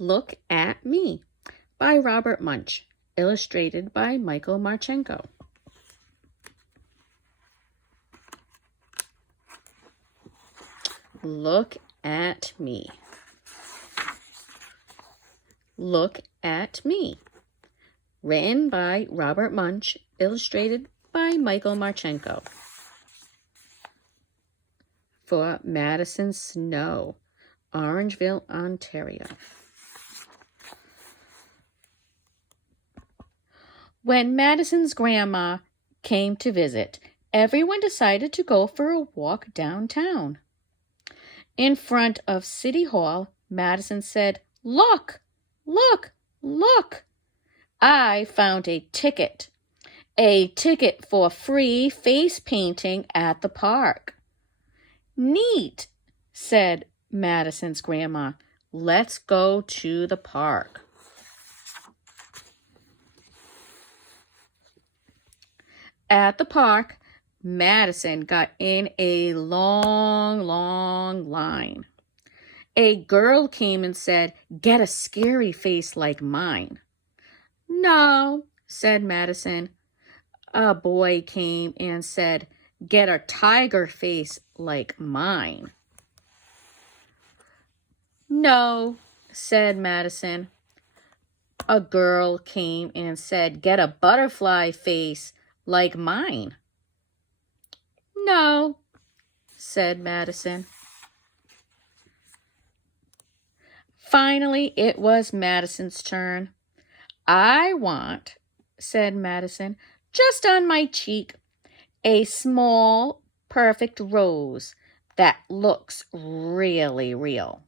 Look at Me by Robert Munsch, illustrated by Michael Marchenko. Look at me. Look at Me. Written by Robert Munsch, illustrated by Michael Marchenko. For Madison Snow, Orangeville, Ontario. When Madison's grandma came to visit, everyone decided to go for a walk downtown. In front of City Hall, Madison said, "Look, look, look! I found a ticket for free face painting at the park." "Neat," said Madison's grandma. "Let's go to the park." At the park, Madison got in a long, long line. A girl came and said, "Get a scary face like mine." "No," said Madison. A boy came and said, "Get a tiger face like mine." "No," said Madison. A girl came and said, "Get a butterfly face like mine." "No," said Madison. Finally, it was Madison's turn. "I want," said Madison, "just on my cheek, a small, perfect rose that looks really real."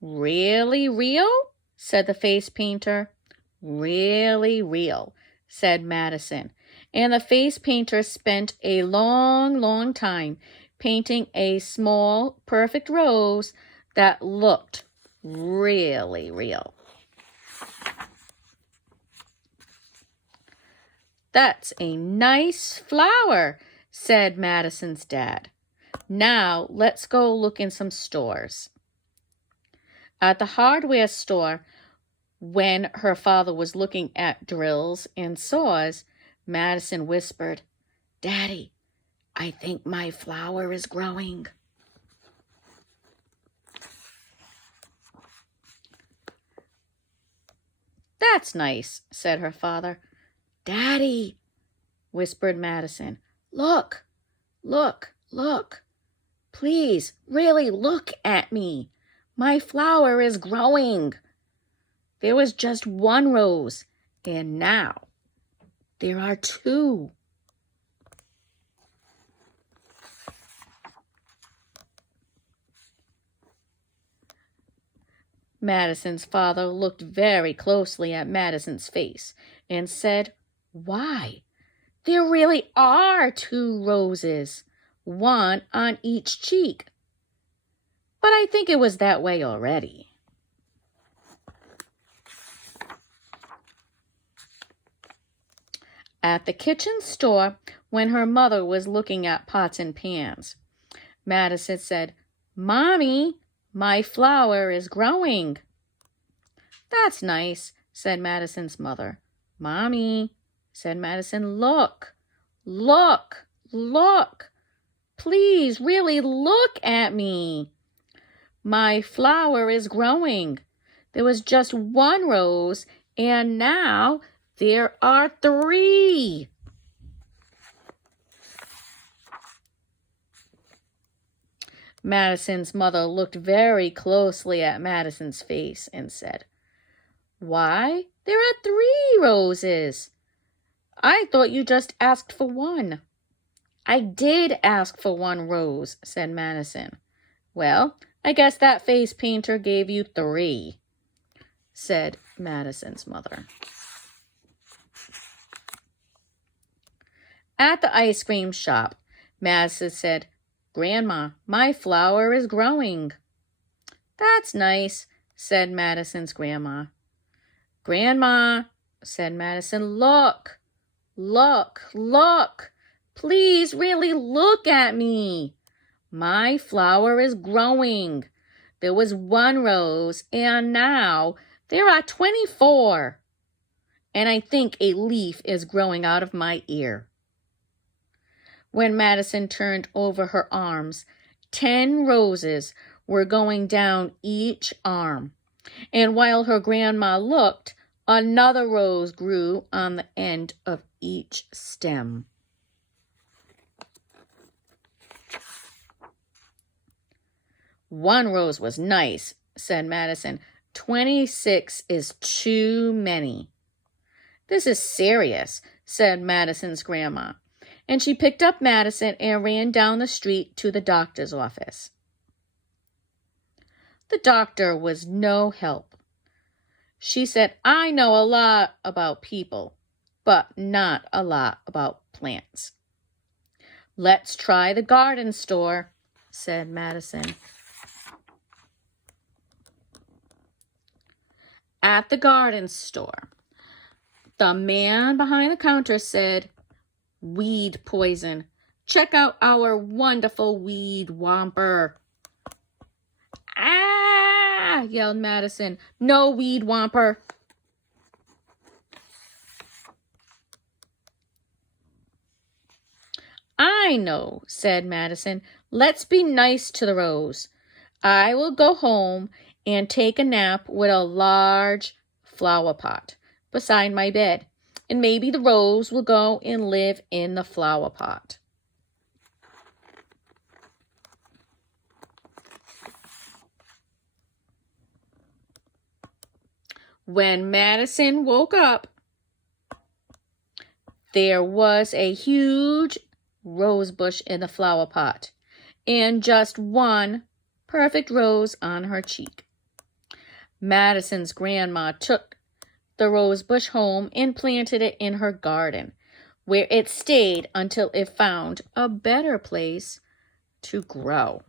"Really real?" said the face painter. "Really real," said Madison. And the face painter spent a long, long time painting a small, perfect rose that looked really real. "That's a nice flower," said Madison's dad. "Now let's go look in some stores." At the hardware store, when her father was looking at drills and saws, Madison whispered, "Daddy, I think my flower is growing." "That's nice," said her father. "Daddy," whispered Madison, "look, look, look. Please, really look at me. My flower is growing. There was just one rose, and now there are two." Madison's father looked very closely at Madison's face and said, "Why, there really are two roses, one on each cheek. But I think it was that way already." At the kitchen store, when her mother was looking at pots and pans, Madison said, "Mommy, my flower is growing." "That's nice," said Madison's mother. "Mommy," said Madison, "look, look, look. Please, really look at me. My flower is growing. There was just one rose, and now there are three." Madison's mother looked very closely at Madison's face and said, "Why, there are three roses. I thought you just asked for one." "I did ask for one rose," said Madison. "Well, I guess that face painter gave you three," said Madison's mother. At the ice cream shop, Madison said, "Grandma, my flower is growing." "That's nice," said Madison's grandma. "Grandma," said Madison, "look, look, look. Please really look at me. My flower is growing. there was 1 rose, and now there are 24. And I think a leaf is growing out of my ear. When Madison turned over her arms, 10 roses were going down each arm. And while her grandma looked, another rose grew on the end of each stem. "1 rose was nice," said Madison. 26 is too many. "This is serious," said Madison's grandma. And she picked up Madison and ran down the street to the doctor's office. The doctor was no help. She said, "I know a lot about people, but not a lot about plants." "Let's try the garden store," said Madison. At the garden store, the man behind the counter said, "Weed poison. Check out our wonderful weed whomper." "Ah!" yelled Madison. "No weed whomper." "I know," said Madison. "Let's be nice to the rose. I will go home and take a nap with a large flower pot beside my bed, and maybe the rose will go and live in the flower pot." When Madison woke up, there was a huge rose bush in the flower pot, and just 1 perfect rose on her cheek. Madison's grandma took the rose bush home and planted it in her garden, where it stayed until it found a better place to grow.